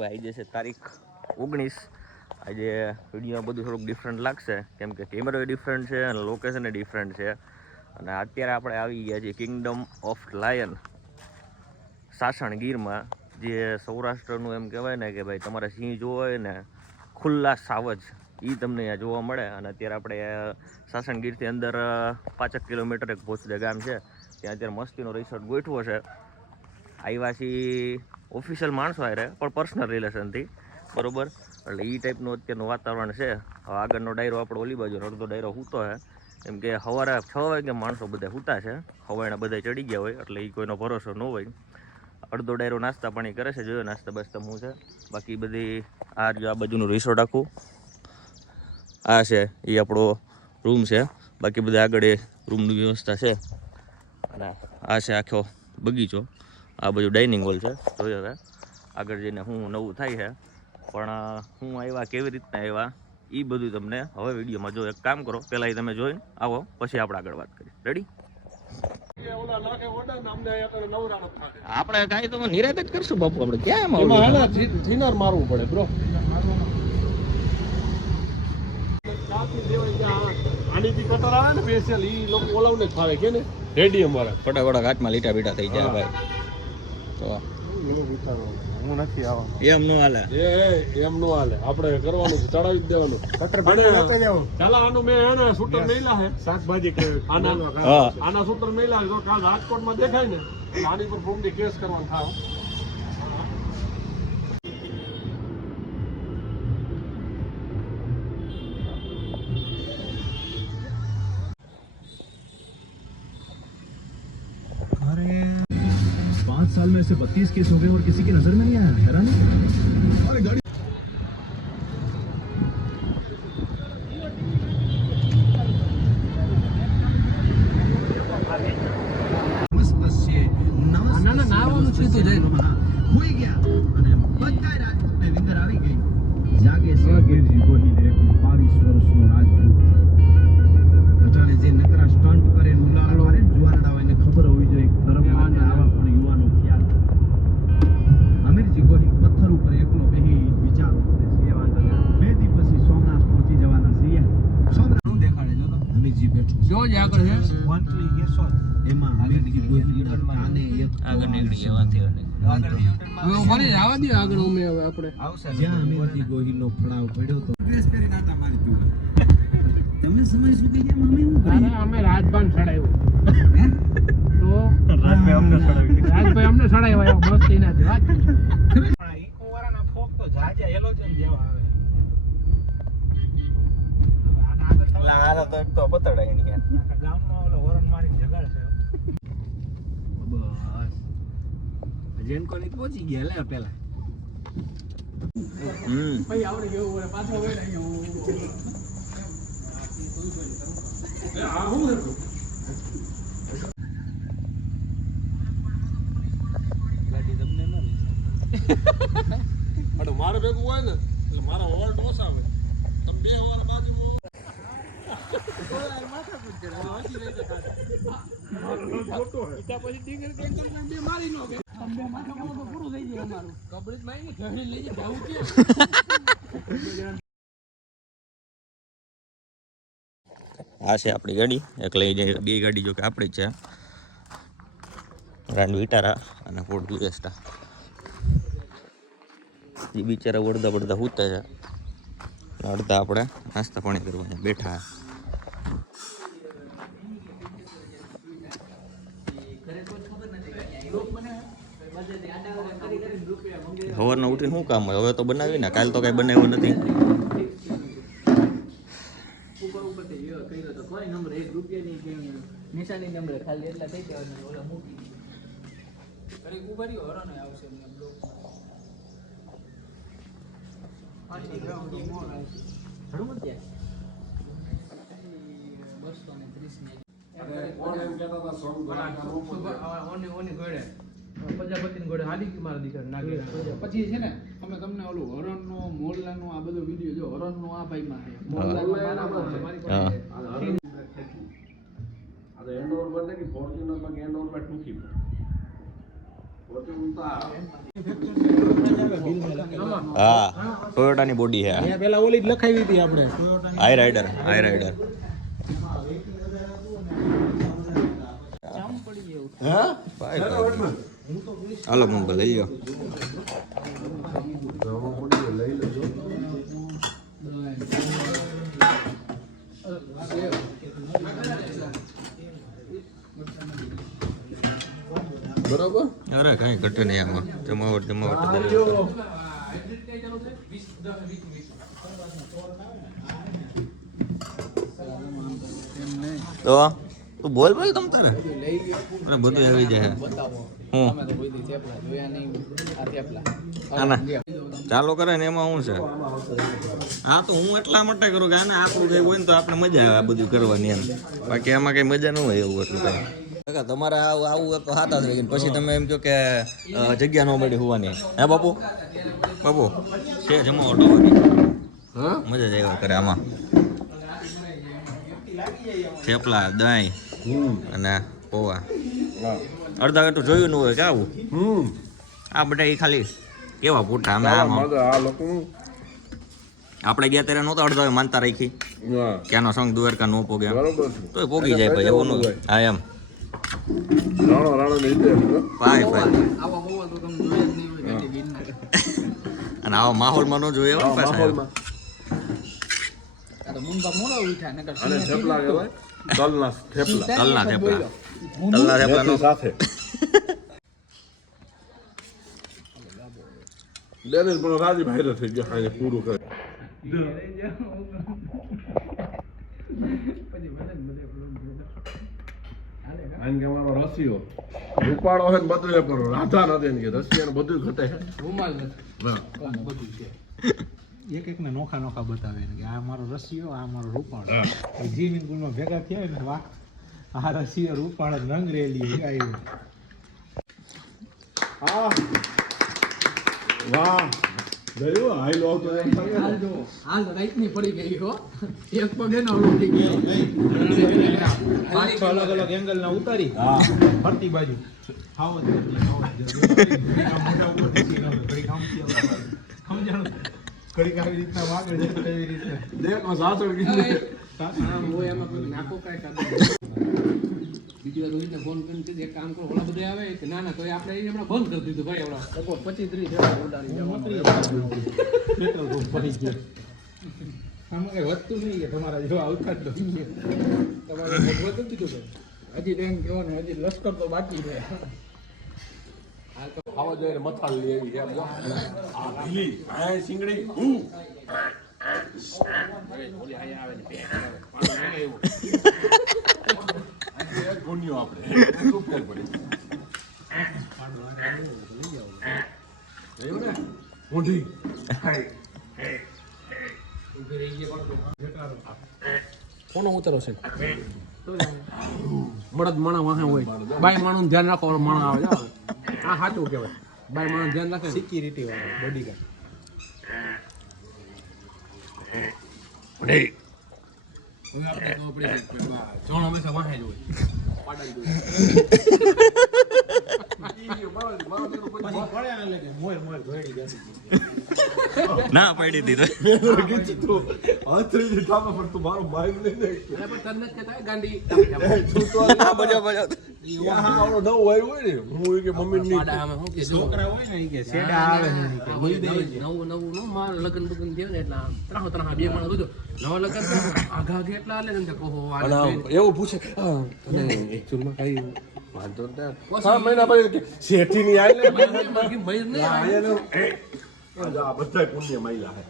ભાઈ આજે છે તારીખ 19. આજે વિડીયો બધું થોડુંક ડિફરન્ટ લાગશે કેમ કે કેમેરો ડિફરન્ટ છે અને લોકેશન ડિફરન્ટ છે. અને અત્યારે આપણે આવી ગયા છીએ કિંગડમ ઓફ લાયન સાસણ ગીરમાં, જે સૌરાષ્ટ્રનું એમ કહેવાય ને કે ભાઈ તમારે સિંહ જોવો હોય ને ખુલ્લા સાવજ એ તમને અહીંયા જોવા મળે. અને અત્યારે આપણે સાસણ ગીરથી અંદર 5 કિલોમીટર એક ભોસડે ગામ છે, ત્યાં અત્યારે મસ્તીનો રિસોર્ટ ગોઠવો છે. આદિવાસી ઓફિશિયલ માણસો આવે પણ પર્સનલ રિલેશનથી, બરાબર. એટલે એ ટાઈપનું અત્યારનું વાતાવરણ છે. હવે આગળનો ડાયરો આપણો ઓલી બાજુ, અડધો ડાયરો સૂતો છે કેમ કે સવારે 6 વાગે માણસો બધા સૂતા છે, હવાના બધા ચડી ગયા હોય એટલે એ કોઈનો ભરોસો ન હોય. અડધો ડાયરો નાસ્તા પાણી કરે છે, જોયો નાસ્તા બાસ્તા હું છે. બાકી બધી આ જો આ બાજુનું રિસોર્ટ આખું આ છે એ આપણો રૂમ છે. બાકી બધા આગળ એ રૂમની વ્યવસ્થા છે. અને આ છે આખો બગીચો, આ બાજુ ડાઇનિંગ હોલ છે. જોયો હવે આગળ જઈને હું નવું થાય છે, પણ હું આવ્યા કેવી રીતના આવ્યા એ બધું તમને હવે વિડીયોમાં જો. એક કામ કરો, પહેલાં તમે જોઈને આવો, પછી આપણે આગળ વાત કરીએ. રેડી? આપણે કાંઈ તો નિરાત જ કરશું બાપુ. આપણે ક્યાં થીનર મારવું પડે બ્રો. આનીથી કટર આવે ને સ્પેશિયલ ઈ લોકો ઓલાવને ફાવે કે ને રેડી અમારે ફટાફટ હાથમાં લીટા બીટા થઈ જાય ભાઈ. તો હું નથી આવવાનો એમ નો હાલે, એમ નો હાલે. આપણે કરવાનું ચડાવી જ દેવાનું. ચાલો આનું મેં એને શૂટર મેલા હે શાકભાજી કે આના શૂટર મેલા જો કાલ રાજકોટમાં દેખાય ને આની પર ફોર્મની કેસ કરવાનું થાવ. अरे 5 साल में ऐसे 32 केस हो गए और किसी की नजर में नहीं आया. हैरानी. अरे गाड़ी હોઈ ગયા અને બધા રાજપૂતને વિંદર આવી ગઈ. જાગે ગીરજી ગોહિલ એક 22 વર્ષનો રાજપૂત અટાણે જે નકરા સ્ટન્ટ કરે ને ઉલાળ મારે જુવાનડા હોય ને ખબર હોવી જોઈએ ધર્મ અને આવા પણ યુવાનો થયા. અમીરજી ગોહિલ પથ્થર ઉપર એકલો બેહી વિચારો કરે છે. એ વાંધો નહીં, 2 દી પછી સોમનાથ પહોંચી જવાના છીએ. સોમનાથ નું દેખાડે જો તો અમીરજી બેઠો જો જ આગળ છે વંટલી કેસો એમાં અમીરજી ગોહિલ આને એક આગળ નીકળી ગયા વાત આગળ અમે હવે આપણે આવશે. જ્યાં અમીરજી ગોહિલનો ફળાવ પડ્યો તો ડ્રેસ પહેરીને આટા મારી તું. તમને સમય શું કહી ગયા અમે શું કરી? અમે રાજભાન ચડાવ્યું હે તો રાજભાઈ અમને ચડાવ્યા મસ્તી નથી વાત. ઈકો વાળાના ફોક તો જાજા હેલોજન જેવા આવે. આના તો એક તો પતડાય ની ગામમાં ઓલો વરણ મારી જગાડ છે. બસ જેનકોની પહોંચી ગયા લે પેલા. ભાઈ આવડે કેવું બોલે પાછો વેડા ગયો. આ હું હતું ગાડી તમને ન લે. અડો મારે ભેગું હોય ને એટલે મારા ઓવર ડોસ આવે. તમે બે વાર બાજુ આ છે આપણી ગાડી. એક લઈ જાય 2 ગાડી જો કે આપણી જ છે, ગ્રાન્ડ વિટારા અને ફોર્ડ ફિએસ્ટા. એ બિચારા વડતા વડતા સૂતા છે, અડધા આપણે નાસ્તા પાણી કરવા બેઠા. સવારના ઉઠીને શું કામ હોય? હવે તો બનાવી ને, કાલ તો કઈ બનાવ્યું નથી. નિશાની નંબર ખાલી એટલા થઈ ગયા ઓલા મૂકી કરી ઉભારી હરાને આવશે એમને બ્લોક પાછી ગ્રાઉન્ડ મોર આવશે ઘણું મત 230 ને કોણ એમ કહેતા હતા સોંગ ઓની ઘોડે પ્રજાપતિની ઘોડે હાડી મારા દીકરા નાગી પછી છે ને અમે તમને ઓલું હરણનો મોરલાનો આ બધો વિડિયો જો હરણનો આ ભાઈમાં છે મોરલાનો મારી પાસે આ એન્ડ ઓવર બને કે ફોર્ચ્યુનર માં એન્ડ ઓવર માં ટૂંકી હા ટોયોટાની બોડી છે અહીંયા પેલા ઓલી જ લખાવી હતી આપણે ટોયોટાની હાઈ રાઈડર હાલો મુંબઈ લઈ ગયો બરાબર. અરે કઈ ઘટે નહીં આમાં જમાવટ તો તું બોલ તમ તારે અરે બધું આવી જાય હું આના ચાલો કરે ને એમાં શું છે હા તો હું એટલા માટે કરું કે આને આપણું કઈ હોય ને તો આપણે મજા આવે આ બધું કરવાની એમ બાકી એમાં કઈ મજા ન હોય એવું એટલું કઈ તમારે આવું તો હાથ જ રહી પછી તમે એમ કહો કે જગ્યા ન મળી હોવાની હે બાપુ છે જમા ઓટોવાની મજા જ આવ્યા કરે આમાં થેપલા દહીં અને પૌવા અડધા કટું જોયું ન હોય કે આવું આ બધા એ ખાલી કેવા પૂઠા અમે આપણે ગયા ત્યારે નહોતા અડધા માનતા રાખી ક્યાંનો સંગ દ્વારકા ન પોગ્યા તો પોગી જાય ભાઈ એવું ન હા એમ ભાઈ અને આવા માહોલમાં ન જોઈએ તલના થેપલા સાથે ડેનિસ પણ રાજી ભાઈ થઈ ગયો ખાઈને પૂરું કરે કારણ કે અમારો રસીઓ રૂપાળો હોય ને બધું એ કરો રાધા નથી ને કે રસિયાને બધું ઘટે એક એક ને નોખા બતાવે કે આ મારો રસિયો આ મારો રૂપાળો જીની ગુણમાં ભેગા થયા ને વાહ આ રસિયો રૂપાળો રંગ રેલી આવ્યો હા વાહ ગયો હાઈ લો તો એમ હાલ તો રાઈટ ની પડી ગઈ હો એક પગ એનો ઓલો થઈ ગયો 5-6 અલગ એંગલ ના ઉતારી ફરતી બાજુ ખાવ જ કડી કાવી રીતના વાગે છે કેવી રીતે દેખો સાસણ કીધું હા હું એમાં કોઈ નાખો કાઈ કાઢો બીજી વાર રોહિતને ફોન કરીને કીધું એક કામ કરો ઓલા બધા આવે કે ના તો આપણે એ હમણાં બંધ કરી દીધું ભાઈ હમણાં 25-30 જણા ઉડાડી પેટ્રોલ રૂમ પડી ગયો આમાં કઈ વધતું નહીં કે તમારા જેવા આવતા જ નથી તમારે વધતું દીધું હજી એમ કહેવાનું હજી લશ્કર તો બાકી છે ખાવા જોઈએ મથાલ લઈ આવી છે આ લીલી આ સિંગડી ગુન્યો આપણે શું ફેર પડી એવું ને ઊંધી કોનો ઉતરો છે બળદ માણા વાહે હોય બાઈ માણું ધ્યાન રાખો માણા આવે આ સાચું કહેવાય બાઈ માણું ધ્યાન રાખે સિક્યુરિટી વાળો બોડીગાર્ડ જોણ હંમેશા વાહે જ હોય ના પાડી દીધો મારો બાઈક લઈને ગાંધી છોકરા હોય ને કે સેડા આવે ને નવું લગ્ન બગન થયું ને એટલે ત્રણ બે માણસ બધું નવા લગ્ન આઘા એટલા આલે ને એવું પૂછે તને એકચુઅલમાં કઈ વાંધો નથી 6 મહિના પછી શેઠી ની આઈ બધા પુણ્ય મહિલા હે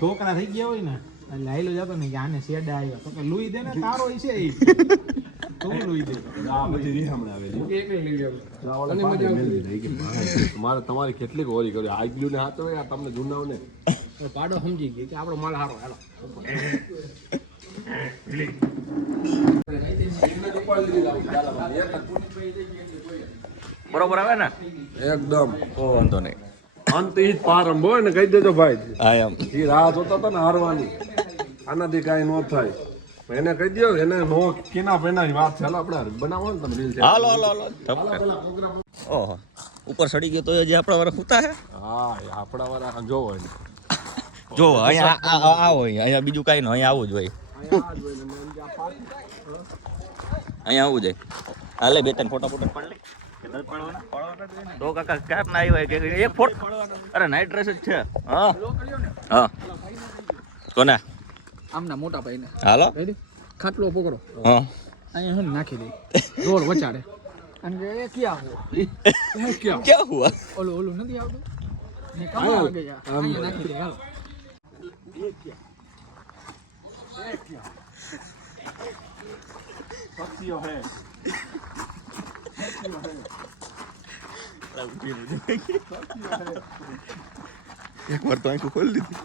છોકરા થઈ ગયા હોય ને એટલે આઈલો જતો ને કે આને શેડા આવ્યા તો કે લુઈ દે ને તારો છે એ તો લુઈ દે મારે તમારી કેટલીક ઓરી કર્યો આગલું ને હાથ હોય તમને જુનાવ ને પાડો સમજી ગઈ કે આપણો માલ હારો હાલો બરોબર આવે ને એકદમ વાંધો નહીં અંત ઈ જ પ્રારંભ હોય ને કહી દેજો ભાઈ હા એમ એ રાહ જોતા હતા ને હારવાની આનાથી કાંઈ ન થાય એને કહી દો એને નો કેના પેનાની વાત છે. હાલો આપણે બનાવો ને તમે રીલ છે. હાલો હાલો હાલો ઓહો ઉપર સડી ગયો તો હજી આપણા વાળા ખૂતા હે. હા એ આપણા વાળા જોવો એને. જો અહીંયા આવો અહીંયા બીજું કાંઈ નહીં, અહીંયા આવું જ હોય, અહીંયા આવું જાય. હાલે બે ત્રણ ફોટા ફોટા પાડ લે. તો કાકા ક્યાંક ના આવ્યા કે એક ફોટો. અરે નાઇટ ડ્રેસ જ છે. હા હા કોને આમના મોટા ભાઈને હાલો ખાટલો પકડો, હા અહીંયા હું નાખી દઈ રોડ વચાડે અને કે એ ક્યાં હો ક્યાં હુઆ ઓલું નથી આવતું ને કમા લાગે યાર અહીંયા નાખી દે હાલો. એક વાર તો આંખો ખોલી દીધી.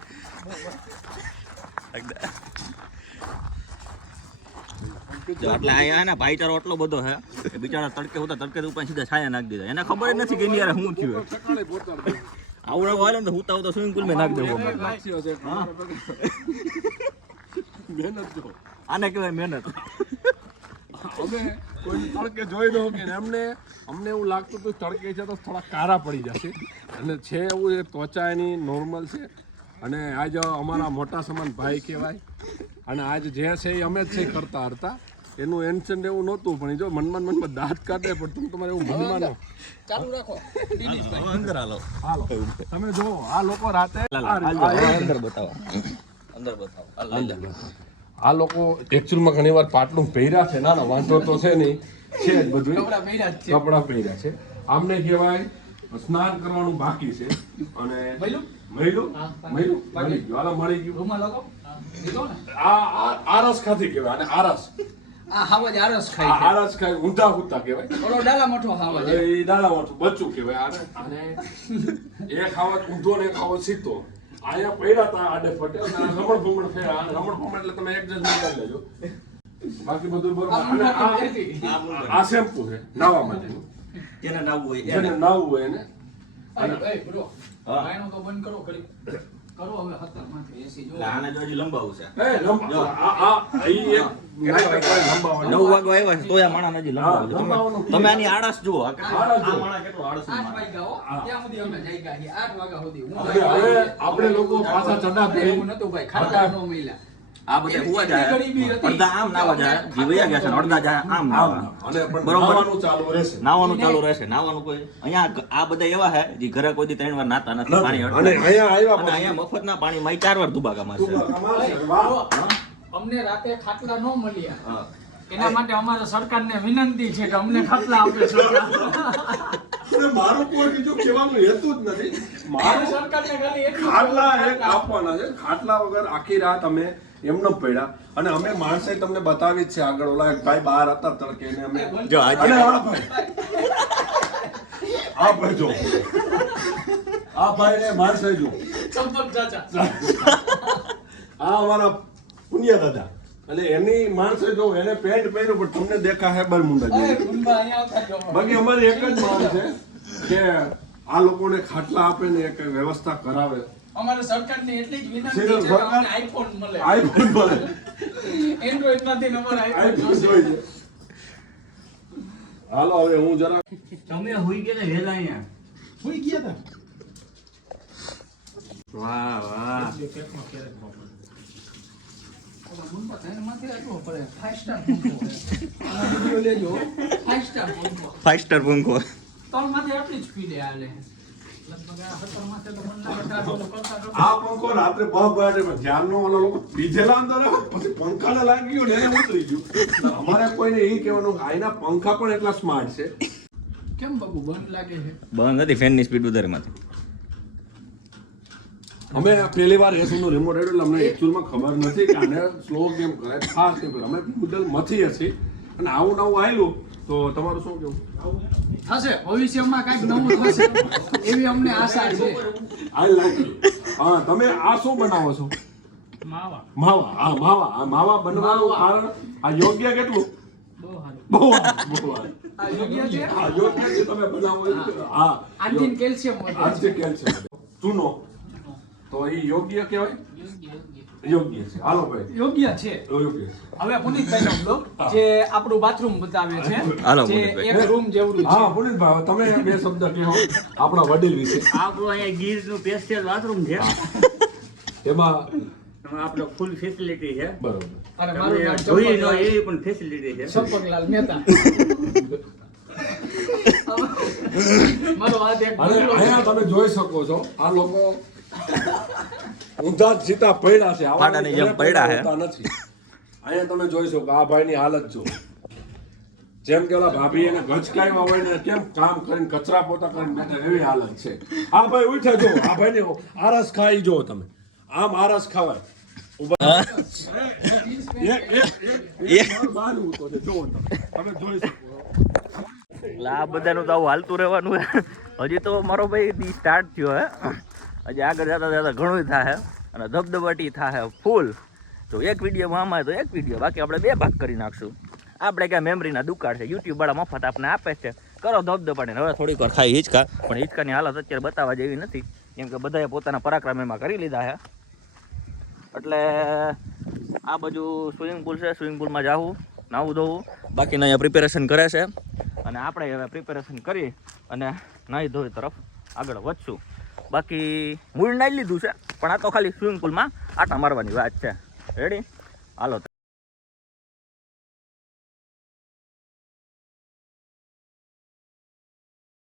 જો એટલે અહીંયા ભાઈચારો એટલો બધો છે કે બિચારા તડકે હોતા તડકે ઉપર સીધા છાયા નાખી દીધા. એને ખબર જ નથી કે એની યાર શું થયું. આવડે વાળો ને હુતા હુતા સ્વિમિંગ પુલ માં નાખી દેવો. મહેનત જો આને કહેવાય મહેનત. અમે કોઈ તડકે જોઈ દો કે અમને એવું લાગતું હતું તડકે છે તો થોડા કારા પડી જશે, અને છે એવું એ ત્વચા એની નોર્મલ છે. અને આજ અમારા મોટા સમાન ભાઈ કહેવાય, અને આજ જે છે એ અમે જ છે કરતા હતા. એનું એન્શન એવું નહોતું, પણ જો મનમાં દાંત કાઢે, પણ તમે તમારે એવું મનમાં ન ચાલુ રાખો અંદર હાલો હાલો. તમે જો આ લોકો રાતે અંદર બતાવો, અંદર બતાવો. આ લોકો એકચ્યુઅલમાં ઘણી વાર પાટલું પહેર્યા છે. ના ના વાંધો તો છે નહીં, છે જ બધું કપડાં પહેર્યા છે. આમને કહેવાય સ્નાન કરવાનું બાકી છે. અને મળી ગયું હાલો મળી ગયું. રૂમાલ લગાવો લીધો ને આ આરસ ખાતી કહેવાય, અને આરસ આ હાવજ આરસ ખાય છે. આરસ ખાય ઊંધા કૂદતા કહેવાય. ઓલો ડાલા મઠો હાવજ એ દાડા વાળું બચ્ચું કહેવાય. અને એક ખાવત ઊંધો ને એક ખાવત સીધો. અહીંયા પડ્યા હતા આડે ફટે, રમણ ભમણ ફેરા. રમણ ભમણ એટલે તમે એડજસ્ટ કરી લેજો, બાકી બધું બરોબર. અને આ શેમ્પુ છે નાવા માટેનું, જેને નાવું હોય જેને નાવું હોય એને. એ બ્રો આયનો તો બંધ કરો કરી કરો હવે 70 માંથી 80 જો આને જો હજી લંબાવું છે. એ ઈ એક નાઈટ કોઈ લંબાવવાનું. 9 વાગો આવ્યા છે તોય આ માણા હજી લંબાવું છે. તમે આની આળસ જુઓ. આ માણા કેટલો આળસ 8 વાગ્યા હો ત્યાં સુધી અમે જઈ ગયા છીએ 8 વાગ્યા સુધી હું હવે આપણે લોકો પાછા ચડા પડી. એવું નતું ભાઈ ખાટા નો મિલા આ બધા હુવા જાય, અડધા આમ નાવા જાય, જીવયા ગયા છે, અડધા જાય આમ નાવા. અને પણ બરોબર. નાવાનું ચાલુ રહેશે. નાવાનું ચાલુ રહેશે. નાવાનું કોઈ અહીંયા આ બધા એવા છે જે ઘરે કોઈ દી 3 વાર નાતા નથી. પાણી અને અડધું. અહીંયા આવ્યા અને અહીંયા મફતના પાણીમાં 4 વાર દુબાકા મારશે. અમને રાતે ખાટલા નો મળ્યા હા. એના માટે અમારે સરકારને વિનંતી છે કે અમને ખાટલા આપે સરકાર. અને મારું કોઈ બીજું કહેવાનું હેતુ જ નથી. મારું સરકારને ખાલી એટલું ખાટલા એક આપવાના છે. ખાટલા વગર આખી રાત અમે એમને પડ્યા, અને અમે માણસે તમને બતાવી જ છે આગળ. ઓલા એક ભાઈ બહાર હતા તડકે, એને અમે જો આજે અને આ ભાઈ જો આ ભાઈ ને માણસે જો ચંપક ચાચા આ અમારા પુનિયા દાદા, અને એની માણસે જો એને પેન્ટ પહેર્યું પણ તમને દેખા હે બરમુંડા એ જેવું. ગુંબા અહીંયા આવતા જો બાકી અમારી એક જ માંગ છે કે આ લોકોને ખાટલા આપે ને એક વ્યવસ્થા કરાવે. અમારે સરકારને એટલી જ વિનંતી સરકાર- છે કે અમને આઈફોન મળે આઈફોન મળે. એન્ડ્રોઈડ નથી ને અમારે આઈફોન આઈફોન જોશે. જોઈએ. હાલો હવે હું જરા તમે હોઈ ગયા હેલા અહીંયા. હુઈ ગયા તા વાહ વાહ. ઓલા ગુંબા થાય માંથી આટલો પડે 5 સ્ટાર પંખો આ વિડિયો લેજો 5 સ્ટાર પંખો 5 સ્ટાર પંખો. તળ માંથી આટલી જ સ્પીડે હાલે લગભગ આ 70 માંથી તો મન લાગે કરતા કરતા આ પંખો રાત્રે બહુ બારે ધ્યાનનો ઓલો લોકો બીજેલા અંદર આવે, પછી પંખાને લાગી ગયો ને એને ઉતરી ગયું. અમારે કોઈને એ કહેવાનું કે આના પંખા પણ એટલા સ્માર્ટ છે. કેમ બાબુ બંધ લાગે છે બંધ નથી, ફેનની સ્પીડ વધારે માંથી. અમે પહેલી વાર એસી રિમોટ એટલે અમને એકચ્યુઅલમાં ખબર નથી કે આને સ્લો કેમ કરે, ફાસ્ટ કેમ કરે. અમે મુદ્દલ મથીએ છીએ, અને આવું નવું આવ્યું તો તમારું શું કેવું? થશે ભવિષ્યમાં કાંઈક નવું થશે એવી અમને આશા છે આઈ લાઈક ઇટ. હા, તમે આ શું બનાવો છો? માવા માવા. હા, માવા. આ માવા બનવાનું કારણ આ યોગ્ય કેટલું? બહુ સારું બહુ સારું, બહુ સારું. આ યોગ્ય છે હા, યોગ્ય છે તમે બનાવો એ. હા, આનથી કેલ્શિયમ વધે આજથી કેલ્શિયમ ચૂનો તો એ યોગ્ય કહેવાય. યોગ્ય યોગ્ય યોગ્ય છે. હાલો ભાઈ, યોગ્ય છે. યોગ્ય છે. હવે પુનિતભાઈનો બ્લોગ જે આપણું બાથરૂમ બતાવે છે હાલો જે પુનિતભાઈ. એક રૂમ જેવડું છે. હા પુનિતભાઈ, હવે તમે બે શબ્દ કહો આપણા વડીલ વિશે. આપણું અહીંયા ગીરનું સ્પેશિયલ બાથરૂમ છે. એમાં એમાં આપણો ફૂલ ફેસિલિટી છે. બરોબર. અને મારું તમે નામ જોઈ ન ચંપકલાલ- એવી પણ ફેસિલિટી છે. ચંપકલાલ મહેતા. મારો હાથ એક અને બંગલો છે. અહીંયા તમે જોઈ શકો છો આ લોકો ઊંધા જ સીધા પડ્યા છે. આવા પાડાની જેમ પડ્યા છે. હોતા નથી. અહીંયા તમે જોઈ શકો આ ભાઈની હાલત જો. જેમ કે ઓલા ભાભી એને ગચકાવ્યા હોય ને કેમ કામ કરીને કચરા પોતા કરીને બેઠા એવી હાલત છે. આ ભાઈ ઉઠ્યા જો, આ ભાઈને આરસ ખાઈ જો તમે. આમ આરસ ખાવાય. ઊભા. એક બહાર ઊભો છે, જુઓ તમે. તમે જોઈ શકો. એટલે આ બધાનું તો આવું હાલતું રહેવાનું હે. હજી તો મારો ભાઈ દી સ્ટાર્ટ થયો હે. હજી આગળ જતા જતા ઘણું થાય અને ધબધબાટી થાય ફૂલ. તો એક વિડીયોમાં આમાં તો એક વિડીયો, બાકી આપણે 2 ભાગ કરી નાખશું. આપણે ક્યાં મેમરીના દુકાળ છે, યુટ્યુબ વાળા મફત આપણે આપે છે, કરો ધબધબાટી. હવે થોડીક વાર ખાઈ હિંચકા, પણ હિંચકાની હાલત અત્યારે બતાવવા જેવી નથી, કેમ કે બધાએ પોતાના પરાક્રમ એમાં કરી લીધા છે. એટલે આ બાજુ સ્વિમિંગ પુલ છે, સ્વિમિંગ પુલમાં જાવું, નાવું ધોવું, બાકીના અહીંયા પ્રિપેરેશન કરે છે. અને આપણે હવે પ્રિપેરેશન કરી અને નાહી ધોઈ તરફ આગળ વધશું. બાકી મૂળ નાહી લીધું છે, પણ આ તો ખાલી સ્વિમિંગ પુલમાં આટા મારવાની વાત છે. રેડી? હાલો.